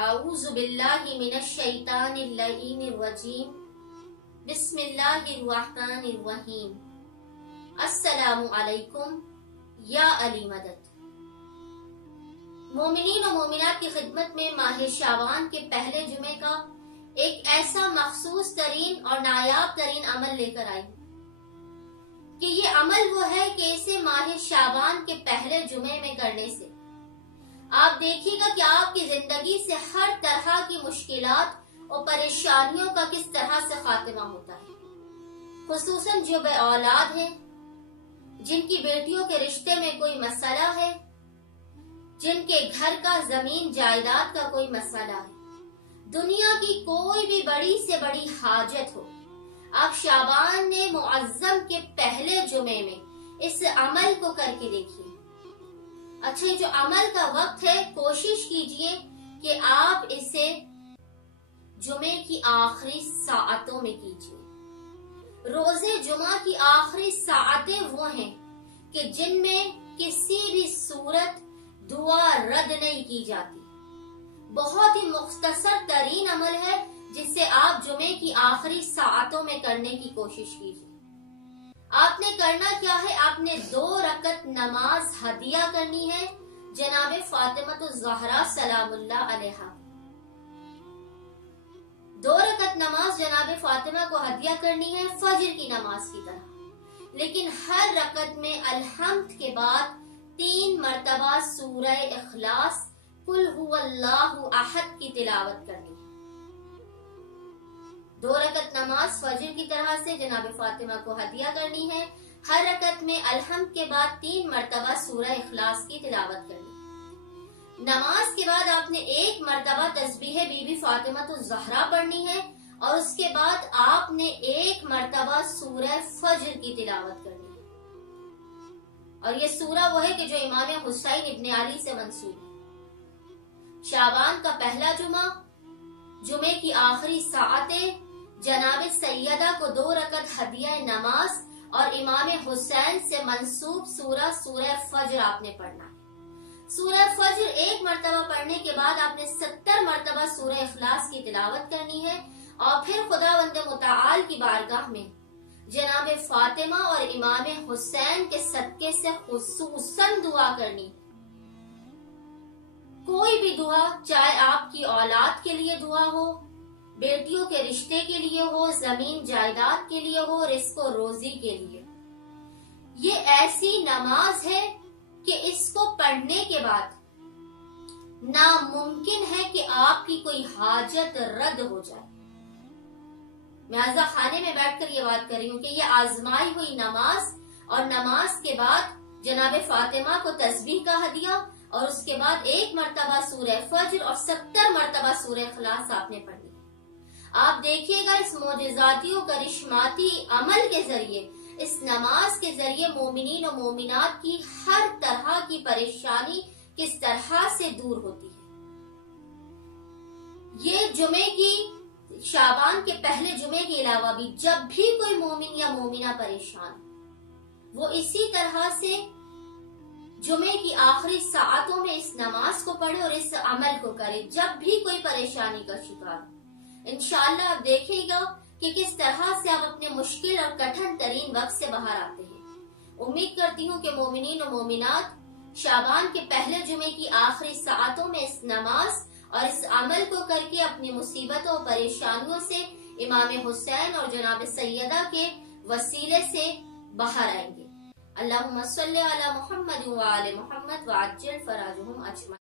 اعوذ باللہ من الشیطان اللعین الرجیم بسم اللہ الرحمن الرحیم السلام علیکم یا علی مدد۔ مومنین و مومنات کی خدمت میں ماہ شعبان کے پہلے جمعے کا ایک ایسا مخصوص ترین اور نایاب ترین عمل لے کر آئی کہ یہ عمل وہ ہے کہ اسے ماہ شعبان کے پہلے جمعے میں کرنے سے آپ دیکھیے گا کہ آپ کی زندگی سے ہر طرح کی مشکلات اور پریشانیوں کا کس طرح سے خاتمہ ہوتا ہے، خصوصاً جو بے اولاد ہیں، جن کی بیٹیوں کے رشتے میں کوئی مسئلہ ہے، جن کے گھر کا زمین جائیداد کا کوئی مسئلہ ہے، دنیا کی کوئی بھی بڑی سے بڑی حاجت ہو، آپ شعبان معظم کے پہلے جمعے میں اس عمل کو کر کے دیکھیے۔ اچھا، جو عمل کا وقت ہے کوشش کیجئے کہ آپ اسے جمعے کی آخری ساعتوں میں کیجئے۔ روزے جمعہ کی آخری ساعتیں وہ ہیں کہ جن میں کسی بھی صورت دعا رد نہیں کی جاتی۔ بہت ہی مختصر ترین عمل ہے جسے آپ جمعے کی آخری ساعتوں میں کرنے کی کوشش کیجئے۔ آپ نے کرنا کیا ہے؟ آپ نے 2 رکعت نماز ہدیہ کرنی ہے جناب فاطمہ الزہرا سلام اللہ علیہا۔ 2 رکعت نماز جناب فاطمہ کو ہدیہ کرنی ہے فجر کی نماز کی طرح، لیکن ہر رکعت میں الحمد کے بعد 3 مرتبہ سورہ اخلاص قل هو اللہ احد کی تلاوت کرنی ہے۔ 2 رکعت نماز فجر کی طرح سے جناب فاطمہ کو ہدیہ کرنی ہے، ہر رکعت میں الحمد کے بعد 3 مرتبہ سورہ اخلاص کی تلاوت کرنی ہے۔ نماز کے بعد آپ نے 1 مرتبہ تسبیح بی بی فاطمہ الزہرا پڑھنی ہے اور اس کے بعد آپ نے 1 مرتبہ سورہ فجر کی تلاوت کرنی ہے، اور یہ سورہ وہ ہے کہ جو امام حسین ابن علی سے منسوب ہے۔ شعبان کا پہلا جمعہ، جمعے کی آخری ساعتیں، جناب سیدہ کو 2 رکعت ہدیہ نماز اور امام حسین سے منسوب سورہ فجر آپ نے پڑھنا ہے۔ سورہ فجر 1 مرتبہ پڑھنے کے بعد آپ نے 70 مرتبہ سورہ اخلاص کی تلاوت کرنی ہے، اور پھر خداوند متعال کی بارگاہ میں جناب فاطمہ اور امام حسین کے صدقے سے خصوصاً دعا کرنی۔ کوئی بھی دعا، چاہے آپ کی اولاد کے لیے دعا ہو، بیٹیوں کے رشتے کے لیے ہو، زمین جائیداد کے لیے ہو، رزق و روزی کے لیے، یہ ایسی نماز ہے کہ اس کو پڑھنے کے بعد ناممکن ہے کہ آپ کی کوئی حاجت رد ہو جائے۔ میں عزا خانے میں بیٹھ کر یہ بات کر رہی ہوں کہ یہ آزمائی ہوئی نماز، اور نماز کے بعد جناب فاطمہ کو تسبیح کا ہدیہ، اور اس کے بعد 1 مرتبہ سورہ فجر اور 70 مرتبہ سورہ اخلاص آپ نے پڑھنی۔ آپ دیکھیے گا اس معجزاتی و کرشماتی عمل کے ذریعے، اس نماز کے ذریعے مومنین و مومنات کی ہر طرح کی پریشانی کس طرح سے دور ہوتی ہے۔ یہ جمعے کی شعبان کے پہلے جمعے کے علاوہ بھی جب بھی کوئی مومن یا مومنہ پریشان، وہ اسی طرح سے جمعے کی آخری ساعتوں میں اس نماز کو پڑھے اور اس عمل کو کرے جب بھی کوئی پریشانی کا شکار ہو۔ انشاءاللہ آپ دیکھیں گا کہ کس طرح سے آپ اپنے مشکل اور کٹھن ترین وقت سے باہر آتے ہیں۔ امید کرتی ہوں کہ مومنین و مومنات شعبان کے پہلے جمعے کی آخری ساعتوں میں اس نماز اور اس عمل کو کر کے اپنی مصیبتوں اور پریشانیوں سے امام حسین اور جناب سیدہ کے وسیلے سے باہر آئیں گے۔ اللہم صلی علی محمد وآل محمد وعجل فرجهم اجمعین۔